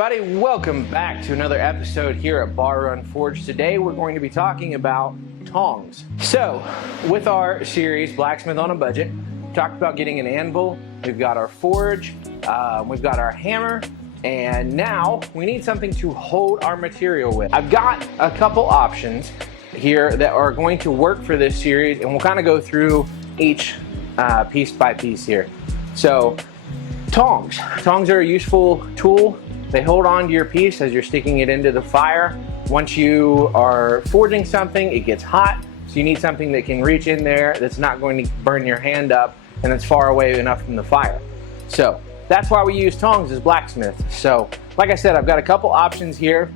everybody, welcome back to another episode here at Bar Run Forge. Today we're going to be talking about tongs. So with our series Blacksmith on a Budget, we talked about getting an anvil, we've got our forge, we've got our hammer, and now we need something to hold our material with. I've got a couple options here that are going to work for this series, and we'll kind of go through each piece by piece here. So tongs. Tongs are a useful tool. They hold on to your piece as you're sticking it into the fire. Once you are forging something, it gets hot, so you need something that can reach in there that's not going to burn your hand up and that's far away enough from the fire. So that's why we use tongs as blacksmiths. So like I said, I've got a couple options here.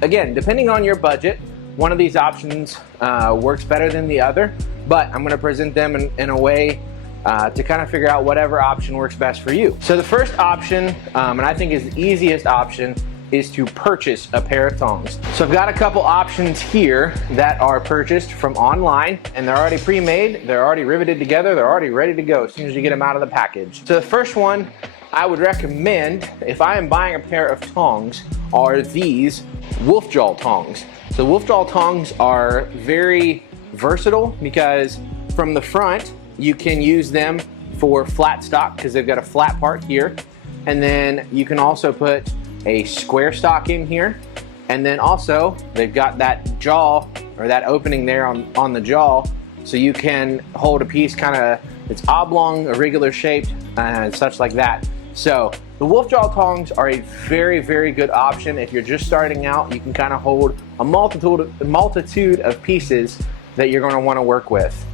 Again, depending on your budget, one of these options works better than the other, but I'm going to present them in a way to kind of figure out whatever option works best for you. So the first option, and I think is the easiest option, is to purchase a pair of tongs. So I've got a couple options here that are purchased from online, and they're already pre-made, they're already riveted together, they're already ready to go as soon as you get them out of the package. So the first one I would recommend, if I am buying a pair of tongs, are these wolf jaw tongs. So wolf jaw tongs are very versatile because from the front, you can use them for flat stock because they've got a flat part here. And then you can also put a square stock in here. And then also they've got that jaw or that opening there on the jaw. So you can hold a piece kind of, it's oblong, irregular shaped, and such like that. So the wolf jaw tongs are a very, very good option. If you're just starting out, you can kind of hold a multitude of pieces that you're going to want to work with.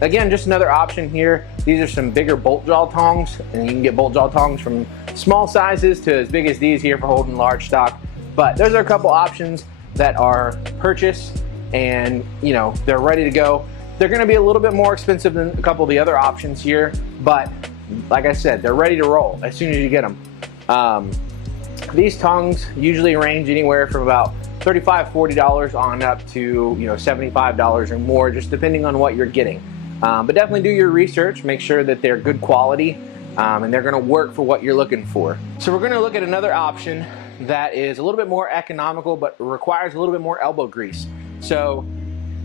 Again, just another option here. These are some bigger bolt jaw tongs, and you can get bolt jaw tongs from small sizes to as big as these here for holding large stock. But those are a couple options that are purchased, and you know, they're ready to go. They're going to be a little bit more expensive than a couple of the other options here, but like I said, they're ready to roll as soon as you get them. These tongs usually range anywhere from about $35, $40 on up to $75 or more, just depending on what you're getting. But definitely do your research, make sure that they're good quality and they're going to work for what you're looking for. So we're going to look at another option that is a little bit more economical but requires a little bit more elbow grease. So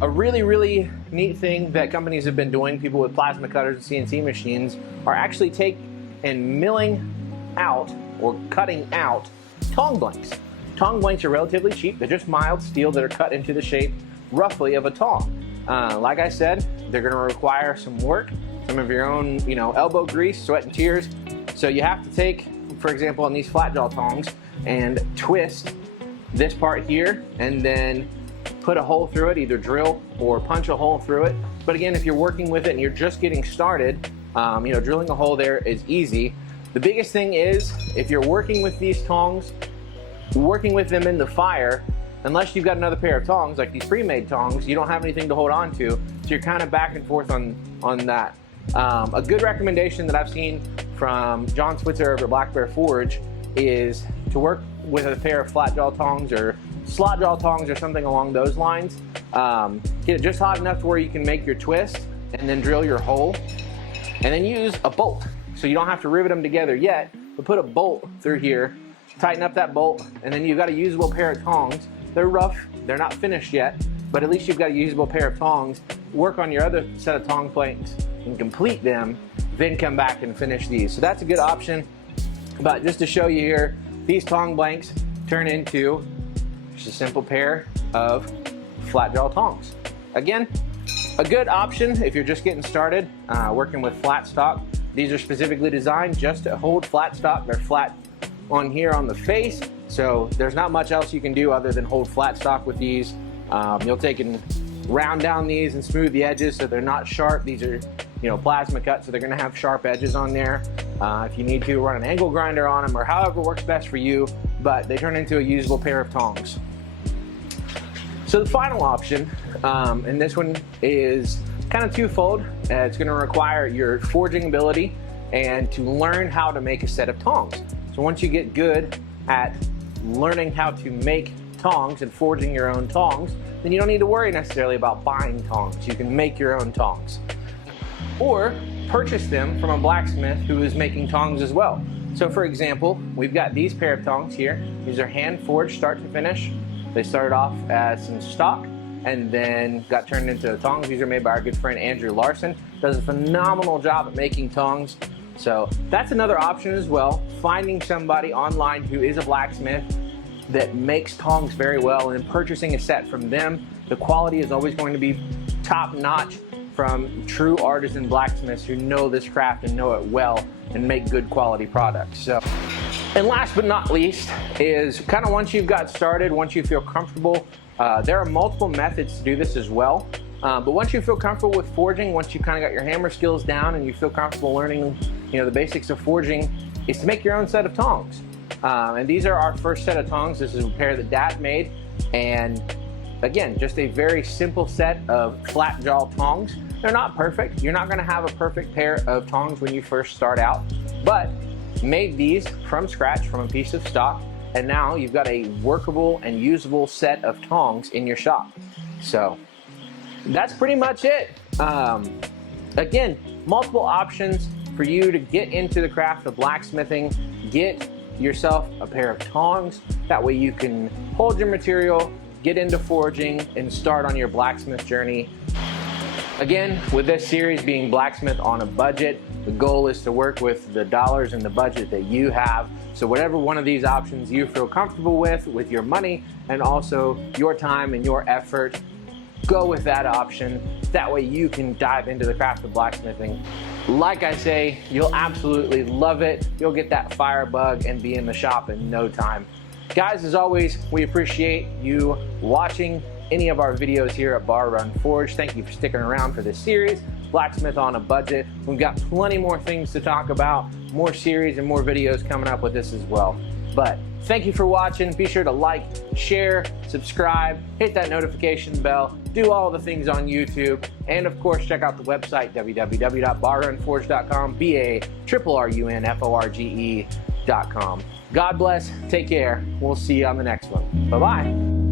a really, really neat thing that companies have been doing, people with plasma cutters and CNC machines, are actually milling out or cutting out tong blanks. Tong blanks are relatively cheap. They're just mild steel that are cut into the shape roughly of a tong. Like I said, they're going to require some work, some of your own elbow grease, sweat and tears. So you have to take, for example, on these flat jaw tongs and twist this part here and then put a hole through it, either drill or punch a hole through it. But again, if you're working with it and you're just getting started, drilling a hole there is easy. The biggest thing is, if you're working with these tongs, working with them in the fire, unless you've got another pair of tongs like these pre-made tongs, you don't have anything to hold on to, so you're kind of back and forth on that. A good recommendation that I've seen from John Switzer over at Black Bear Forge is to work with a pair of flat jaw tongs or slot jaw tongs or something along those lines. Get it just hot enough to where you can make your twist and then drill your hole, and then use a bolt. So you don't have to rivet them together yet, but put a bolt through here, tighten up that bolt, and then you've got a usable pair of tongs. They're rough, they're not finished yet, but at least you've got a usable pair of tongs. Work on your other set of tong planks and complete them, then come back and finish these. So that's a good option. But just to show you here, these tong blanks turn into just a simple pair of flat jaw tongs. Again, a good option if you're just getting started working with flat stock. These are specifically designed just to hold flat stock. They're flat on here on the face, so there's not much else you can do other than hold flat stock with these. You'll take and round down these and smooth the edges so they're not sharp. These are plasma cut, so they're going to have sharp edges on there. If you need to, run an angle grinder on them or however works best for you, but they turn into a usable pair of tongs. So the final option, and this one is kind of twofold. It's going to require your forging ability and to learn how to make a set of tongs. So once you get good at learning how to make tongs and forging your own tongs, then you don't need to worry necessarily about buying tongs. You can make your own tongs. Or purchase them from a blacksmith who is making tongs as well. So for example, we've got these pair of tongs here. These are hand forged start to finish. They started off as some stock and then got turned into tongs. These are made by our good friend Andrew Larson. Does a phenomenal job at making tongs. So that's another option as well. Finding somebody online who is a blacksmith that makes tongs very well and purchasing a set from them. The quality is always going to be top notch from true artisan blacksmiths who know this craft and know it well and make good quality products. So, and last but not least is kind of once you've got started, once you feel comfortable, there are multiple methods to do this as well. But once you feel comfortable with forging, once you kind of got your hammer skills down and you feel comfortable learning, the basics of forging, is to make your own set of tongs. And these are our first set of tongs. This is a pair that Dad made, and again, just a very simple set of flat jaw tongs. They're not perfect. You're not gonna have a perfect pair of tongs when you first start out, but made these from scratch from a piece of stock, and now you've got a workable and usable set of tongs in your shop. So that's pretty much it. Again, multiple options for you to get into the craft of blacksmithing. Get yourself a pair of tongs. That way you can hold your material, get into forging, and start on your blacksmith journey. Again, with this series being Blacksmith on a Budget, the goal is to work with the dollars and the budget that you have. So whatever one of these options you feel comfortable with your money and also your time and your effort, go with that option. That way you can dive into the craft of blacksmithing. Like I say, you'll absolutely love it. You'll get that fire bug and be in the shop in no time. Guys, as always, we appreciate you watching any of our videos here at Bar Run Forge. Thank you for sticking around for this series, Blacksmith on a Budget. We've got plenty more things to talk about, more series and more videos coming up with this as well. But thank you for watching. Be sure to like, share, subscribe, hit that notification bell, do all the things on YouTube, and of course, check out the website, www.barrunforge.com, BARRUNFORGE.com. God bless, take care. We'll see you on the next one. Bye-bye.